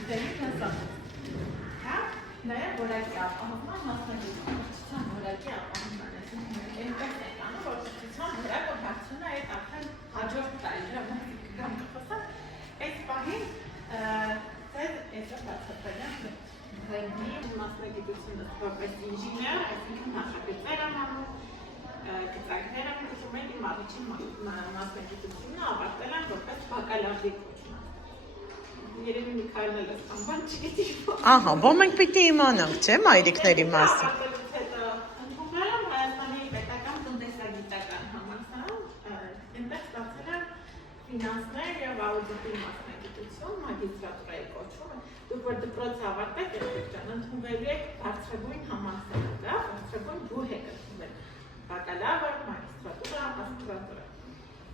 դիզայնի դասախոս։ Հա, նաև որակի ապահովման մասնագիտության որակի ապահովման է։ Այնպես է կանում, որ ցուցան որակը բացվում է այդ արդեն հաջորդ տարի դրամատիկական կխոսած այդ պահին ձեզ այսօր բացատրել եմ բրենդի մասնագիտությունը որպես ինժեներ, այսինքն նախագծեր եմ անում, գծակներ եմ կոչում եմ իմ առաջին մասնագիտությունը ավարտել եմ որպես բակալավրի կոչում։ Երևի Միքայելն էլ ասում բան չգիտի։ Ահա, ոմենք պիտի իմանանք, չէ՞, մայրիկների մասին։ Ընդունել եմ Հայաստանի պետական տնտեսագիտական համալսարան, այնտեղ ստացել եմ ֆինանսներ եւ աուդիտի մասնագիտություն, մագիստրատուրայի կոչումը։ Դուք որ դպրոցը ավարտեք, ջան, ընդունվելու եք բարձրագույն համալսարան, դա բարձրագույն բուհ եք ընդունվել։ Բակալավր, մագիստրատուրա, ասպիրանտուրա։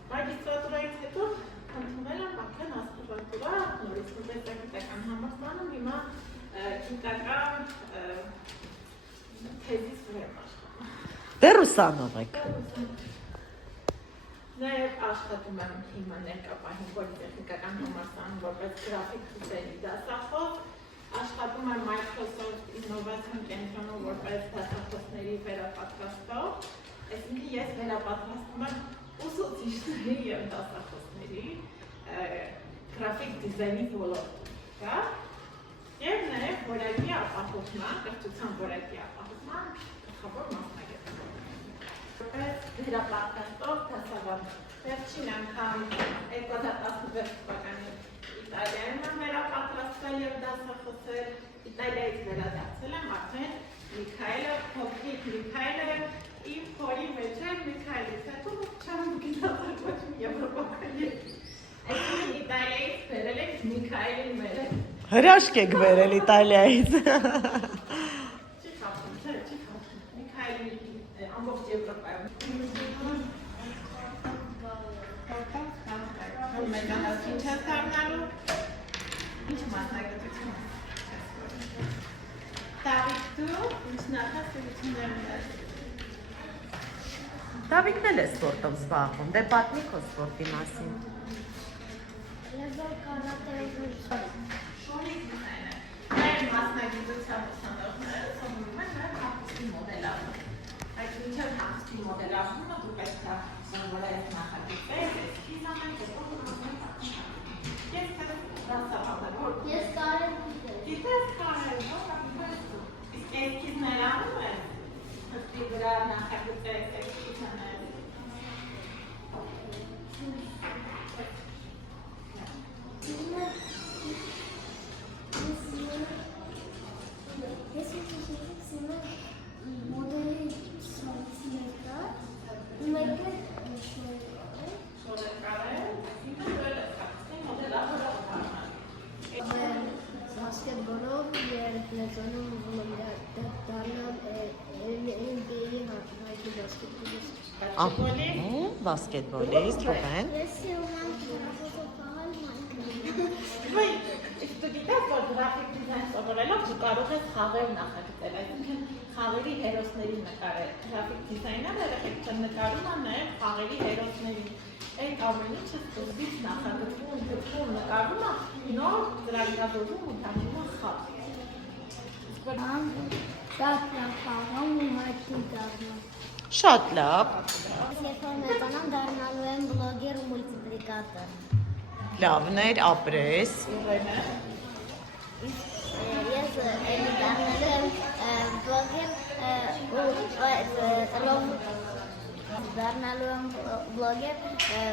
Մագիստրատուրայից հետո ընդունել եմ Բաքվեն ասպիրանտուրա, նորից տնտեսագիտական համալսարանում, հիմա քիմիական թեզիս վրա եմ աշխատում։ Դեռ ուսանող եք։ Նաև աշխատում եմ հիմա ներկայապահին պոլիտեխնիկական համալսարանում որպես գրաֆիկ դիզայնի դասախոս, աշխատում եմ Microsoft իննովացիոն կենտրոնում որպես դասախոսների վերապատրաստող, այսինքն ես վերապատրաստում եմ ուսուցիչների և դասախոսների գրաֆիկ դիզայնի ոլորտում, և նաև որակի ապահովման, կրթության որակի ապահովման գլխավոր մասնագետ։ Որպես վերապատրաստող դասավանդող։ Վերջին անգամ 2016 թվականի Իտալիայում եմ վերապատրաստվել և դասախոսել, Իտալիայից վերադարձել եմ արդեն Միքայելը, փոքրիկ Միքայելը իմ փորի մեջ է, Միքայելից հետո չեմ գիտացել ոչ մի եվրոպական երկիր։ Այսինքն Իտալիայից բերել եք Միքայելին մեր հետ։ Հրաշք եք բերել Իտալիայից։ Չի խախտում, չի խախտում։ Միքայելին ամբողջ Եվրոպայում։ Ինչ ես դառնալու, ինչ մասնագիտություն ես։ Դավիթ, դու ինչ նախասիրություններ ունես։ Դավիթն էլ է սպորտով զբաղվում, դե պատմի քո սպորտի մասին։ Շորիկ դիզայնը։ Մեր մասնագիտության ուսանողները սովորում են նաև հագուստի մոդելավորում։ Այդ մինչև հագուստի մոդելավորումը դու պետք է սովորես նախագծեր, էսքիզ անես, հետո ես դասավանդել։ Ես կարել Գիտես կարել, իսկ էսքիզներ անում ես, հղտի վրա նախագծեր, էսքիզ անես։ Ես մոդելի սանցիներ կար, մեկը Շորը կարել, ինքը դրել ես հագուստի մոդելավորող դառնալ։ բասկետբոլով երգնետոնում դառնալ NBA-ի հայտնի բասկետբոլիստ։ Բասկետբոլիստ, Ռուբեն։ Ես սիրում եմ գրաֆիկով խաղալ Վայ, իսկ դու գիտես, որ գրաֆիկ դիզայն սովորելով դու կարող ես խաղեր նախագծել, այսինքն խաղերի հերոսների նկարել։ Գրաֆիկ դիզայները երեխեք նկարում են նաև խաղերի հերոսներին։ Այդ ամեն ինչը սկզբից նախագծվում, գծվում, նկարվում է, նոր ծրագրավորվում ու դառնում է խաղ։ Շատ լավ խաղում ու մայթին դառնում։ Շատ լավ։ Երբ որ մեծանամ դառնալու եմ բլոգեր ու մուլտիպլիկատոր։ Լավն էր, ապրես։ Ես էլի դառնալու եմ բլոգեր դառնալու եմ բլոգեր,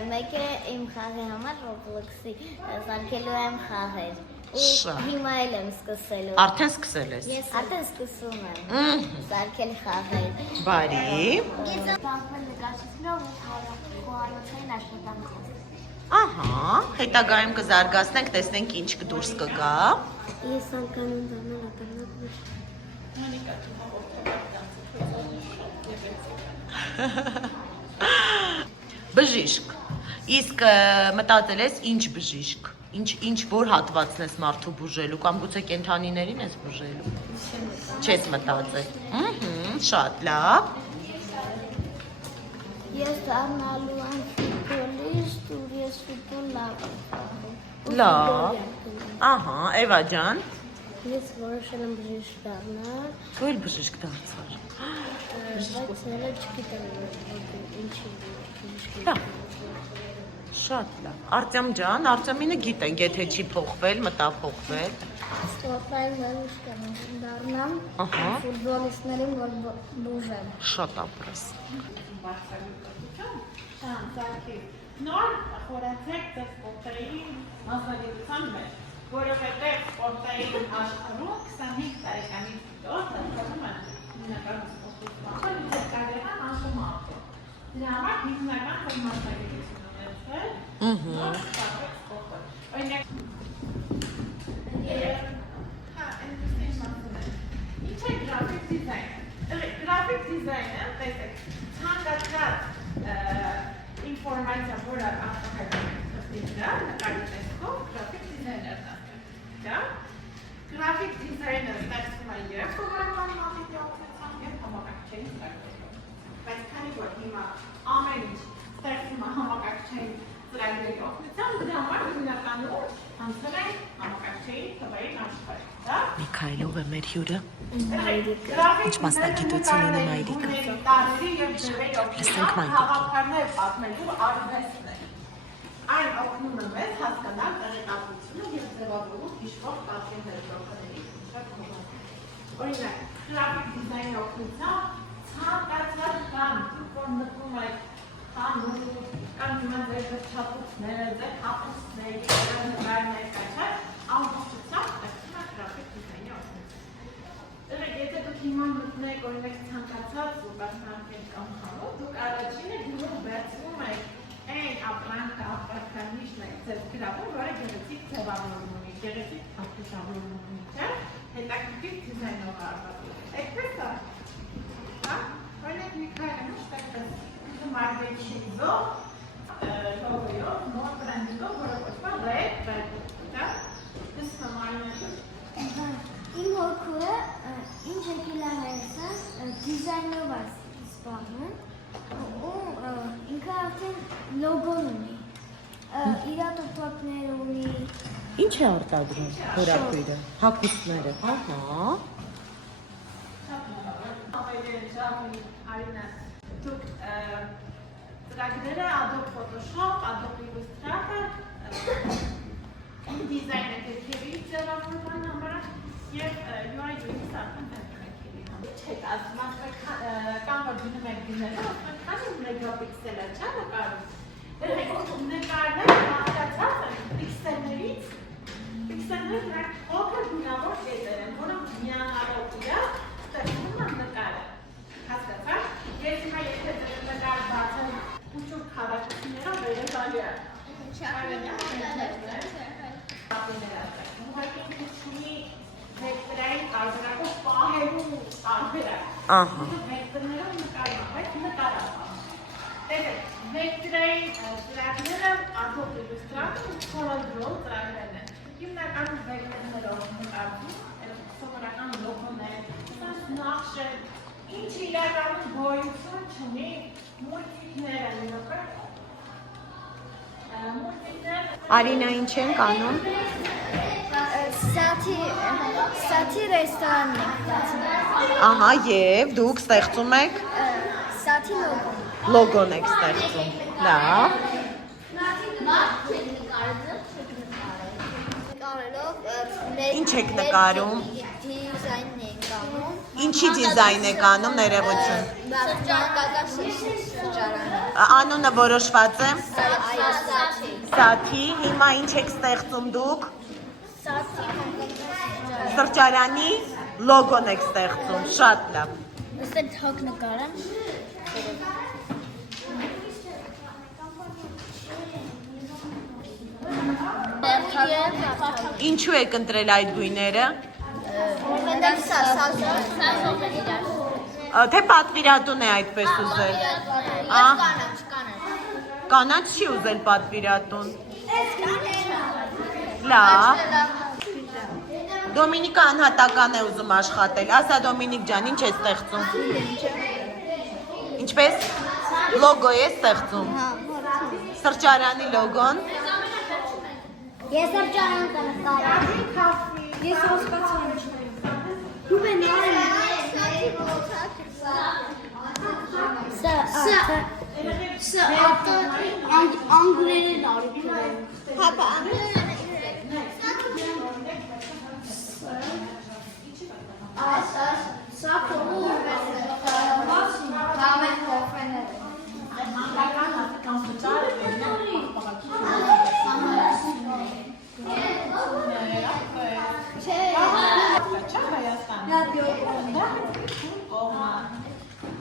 մեկը իմ խաղի համար Roblox-ի սարքելու եմ խաղեր։ Ու հիմա էլ եմ սկսելու։ Արդեն սկսել ես։ Ես արդեն սկսում եմ սարքել խաղեր։ Բարի։ Ես բախվել նկարչությունով ու խոհարոցային աշխատանքով։ Ահա, հետագայում կզարգացնենք, տեսնենք ինչ կդուրս կգա։ Ես անկանում դառնալ ատառնակ Բժիշկ։ Իսկ մտածել ես ինչ բժիշկ, ինչ որ հատվածն ես մարդու բուժելու կամ գուցե կենդանիներին ես բուժելու։ Չես մտածել։ Շատ լավ։ Ես դառնալու եմ ֆուտբոլիստ ու ես ֆուտբոլ լավ եմ խաղում։ Լավ։ Ահա, Էվա ջան, Ես որոշել եմ բժիշկ դառնալ, դու էլ բժիշկ դարձար։ բայց հələ չգիտեմ ինչի բժիշկ։ Լավ, շատ լավ։ Արտյամ ջան, Արտյամինը գիտենք, եթե չի փոխվել, մտափոխվել։ Սպորտային բժիշկ եմ դառնամ, Ահա, ֆուտբոլիստներին որ բուժեմ։ շատ ապրես։ Նոր խորացեք ձեր սպորտային մասնագիտության մեջ, որովհետև սպորտային աշխարհում 25 տարեկանից հետո դարձնում են հիմնական սպորտուսման եւ կարողան անշուշտ։ Դրա համար հիմնական մասնագիտություն ունեցել։ Օրինակ ինչ է գրաֆիկ դիզայն։ Գրաֆիկ դիզայնը, տեսեք, ցանկացած ինֆորմացիա, որը արտահայտվում է նկարի տեսքով, գրաֆիկ դիզայներն է։ Գրաֆիկ դիզայնը ստեղծվում է և սովորական մատիտի օգնությամբ, և համակարգչային ծրագրերով։ Բայց քանի որ հիմա ամեն ինչ ստեղծվում է համակարգչային ծրագրերի օգնությամբ, դրա համար հիմնականում անցել են համակարգչային թվային աշխարհ։ Միքայելով է մեր հյուրը։ Ինչ մասնագիտություն ունի մայրիկը։ Լսենք մայրիկը։ Խաղապարներ պատմելու արվեստն է։ Այն օգնում է մեզ հասկանալ տեղեկատվությունը և ձևավորում հիշվող պատկերների ոգների օրինակ, գրաֆիկ դիզայնի օգնությամբ ցանկացած բան, որ մտնում է խանութ, կամ հիմա ձեր չափուցները, ձեր հապուսները, նկարներ կաչած, ամբողջությամբ ստեղծում է գրաֆիկ դիզայնի օգնությամբ։ Եթե դուք հիմա մտնեք օրինակ ցանկացած զուգասնարքեր կամ խանութ, դուք առաջինը գնում վերցնում եք այն ապրանքը, ապրանքանիշն եք ձեզ գրավում, որը գեղեցիկ ձևավորում ունի, գեղեցիկ հատկությունավորում ունի, չէ՞, հետաքրքիր դիզայնով արված։ Այդպես է։ Հա, օրինակ Միքայելը այդպես մարքեթինգով, լոգոյով, նոր բրենդով, որը կոչվում է Red, դա Իմ հոգուը ինչ եկել է հայերս դիզայնով է սպառնում ու ինքը արդեն լոգոն ունի, իր տոպտոկներ ունի։ Ինչ է արտադրում հորակույրը, հագուստները, ահա։ Դուք ծրագրերը Adobe Photoshop, Adobe Illustrator, դիզայնը դեպքերի ձևավորման համար և UI UX արդեն դեպքերի համար։ Չեք ասում, կամ որ դինում եք դիները, քանի մեգապիքսել է, չէ՞ նկարում։ Նկարները բաղկացած են պիքսելներից, պիքսելները դրանք փոքր գունավոր կետեր են, որոնք միանալով իրար ստեղծում են նկարը։ Հասկացա՞ք։ Ես հիմա եթե ձեր նկար բացեմ ուղղուր քառակուսիներով վերևալի է։ Ուղղակի վեկտորային տարբերակով պահելու տարբերակ։ Ահա։ Վեկտորներով նկարում, բայց նկարը։ Տեսեք, վեկտորային ծրագրերը Adobe Illustrator ու CorelDRAW ծրագրերն են։ Հիմնականում վեկտորներով նկարվում, սովորական լոգոներ, նախշեր, ինչ իրականում գոյություն չունի մուլտիկներ են իրոք։ Արինա, ինչ ենք անում։ Սաթի ռեստորանն է։ Ահա, եւ դուք ստեղծում եք Սաթի լոգոն։ լոգոն եք ստեղծում։ Լավ։ Ինչ եք նկարում։ Դիզայնն ենք անում։ Ինչի դիզայն եք անում, ներողություն։ Անունը որոշված է։ Սաթի, հիմա ինչ եք ստեղծում դուք։ Սրճարանի լոգոն եք ստեղծում, շատ լավ։ Այստեղ հոգ նկարը։ Ինչու եք ընտրել այդ գույները։ Թե պատվիրատուն է այդպես ուզել։ Կանաչ չի ուզել պատվիրատուն։ Լավ։ Դոմինիկը անհատական է ուզում աշխատել։ Ասա Դոմինիկ ջան, ինչ է ստեղծում։ Ինչպես լոգո է ստեղծում։ Սրճարանի լոգոն։ Ես սրճարան կնկարեմ։ Ես հասկացա ինչ։ Դու բենալ։ Սա անգլերեն արիքն է։ Հապա անգլերեն Սա կողում է։ Կամ է կոֆեն է։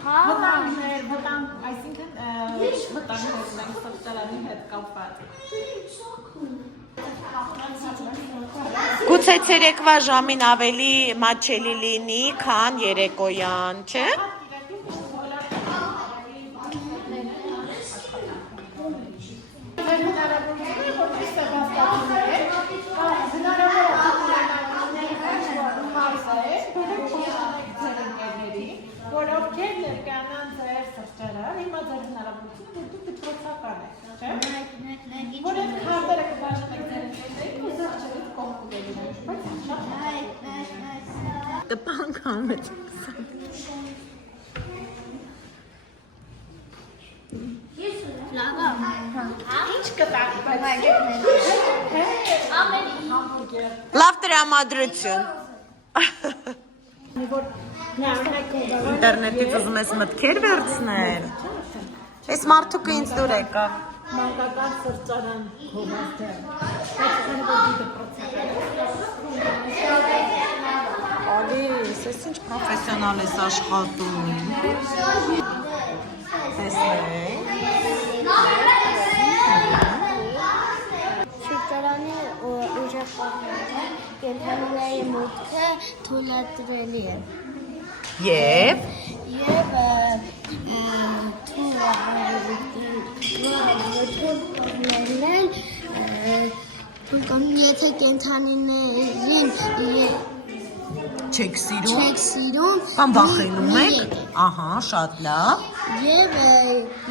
Վտանգ, այսինքն վտանգներն են սրճարանի հետ կապված։ Գուցե ցերեկվա ժամին ավելի մատչելի լինի, քան երեկոյան, չէ՞։ Որով կեր ներկանան ձեր սրճարան, հիմա ձեր հնարավորությունը դու դպրոցական եք, չէ՞։ Որ այդ քարտերը կբաժանեք ձեր ընկերներին ու զղջերից կողմ կգերին, բայց շատ Տպան կամեց։ ինչ կտակ, բայց Լավ տրամադրություն։ Ինտերնետից ուզում ես մտքեր վերցնել։ Այս մարդուկը ինձ դուր եկավ։ մանկական սրճարան հովաստեր։ Ալիս, ես ինչ պրոֆեսիոնալ ես աշխատում։ Տեսնենք։ Շրջարանի ուժեղացումը կենտրոնների մուտքը թույլատրելի է։ Եվ եթե կենթանիներին չեք սիրում։ չեք սիրում, Կամ վախենում եք։ Ահա, շատ լավ։ Եվ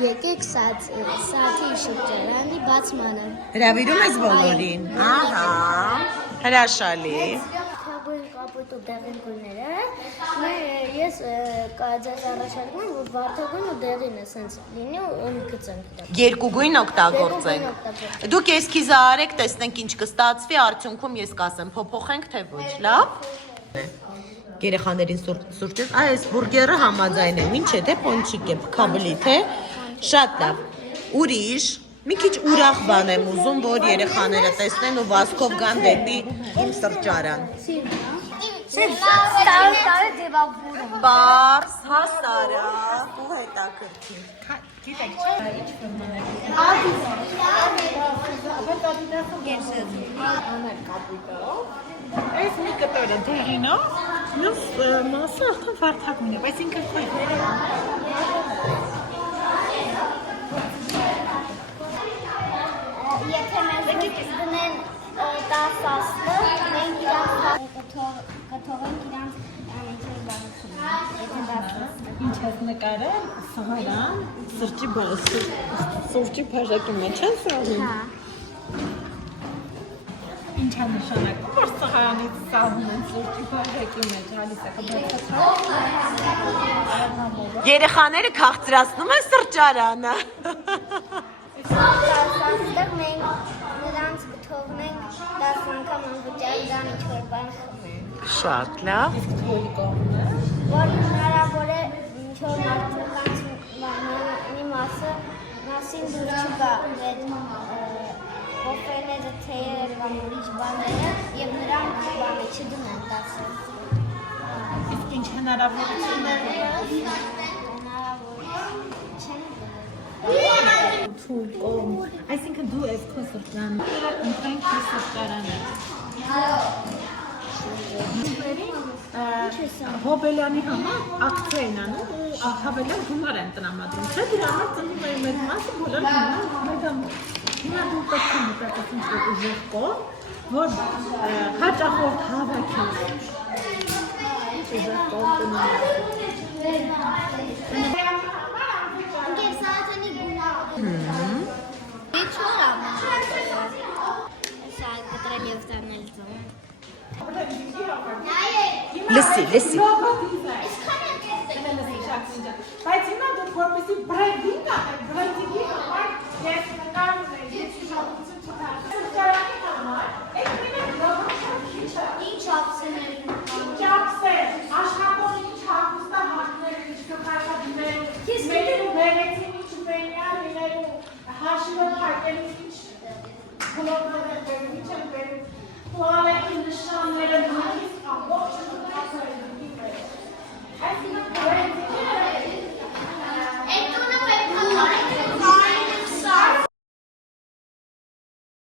եկեք սաթի շրջարանի բացմանը։ Հրավիրում ես բոլորին։ Ահա, հրաշալի։ Քաբույր կապույտ ու դեղին գույները, ես ձեզ առաջարկում եմ, որ վարդագույն ու դեղինը սենց լինի ու գծենք դա։ Երկու գույն օգտագործենք։ Դուք էսքիզը արեք, տեսնենք ինչ կստացվի, արդյունքում ես կասեմ, փոփոխենք թե ոչ, լավ։ Երեխաներին սուրճ, այս բուրգերը համաձայն եմ, ինչ է, թե պոնչիկ է, քաբլի, թե շատ լավ։ Ուրիշ, մի քիչ ուրախ բան եմ ուզում, որ երեխաները տեսնեն ու վազքով գան դեպի իմ սրճարան։ Բարս, հասարա, ու հետաքրքիր։ Գիտեք, չէ՞, ինչ ֆիրմաներ։ Անել կապույտով։ Այս մի կտորը դեղինով, մյուս մասը արդեն վարդագույն է, բայց ինքը խույրներ է։ Եթե մեզ դնեն 10 աստը, մենք իրանց կթողենք իրանց անիջել բանություն, եթե 10 Ինչ ես նկարել, սահարան, սուրճի բաժակի մեջ են սահում։ Ինչ է նշանակում, որ սահարանից սահում են սուրճի բաժակի մեջ, հալիս է կբացատրել։ Երեխաները քաղցրացնում են սրճարանը։ Այստեղ մենք նրանց կթողնենք 10 անգամ անվճար դան ինչ-որ բան խմեն։ Շատ լավ։ Թույլ կողմը։ Որ հնարավոր է ինչ-որ մարդկանց մի մասին դուր չգա այդ կոֆեները, թեյերը կամ ուրիշ բաները և նրանք բանը չդնեն 10 Իսկ ինչ հնարավորություններ Թույլ կողմ։ Այսինքն դու ես քո սրճարանը, ընտրենք քո սրճարանը։ Հոբելյանի համար ակցիա են անում ու հավելյալ գումար են տրամադրում։ Չէ՞ դրա համար ծնվում է մեծ մասը բոլոր գումարը։ Հիմա դու պետք է մտածես ինչ-որ ուժեղ կողմ, որ հաճախորդ հավաքի։ Ուժեղ կողմ կնոյ։ Ընկեր սաղաթանի գունավ։ Եչ որ ամեն։ Լսի, լսի։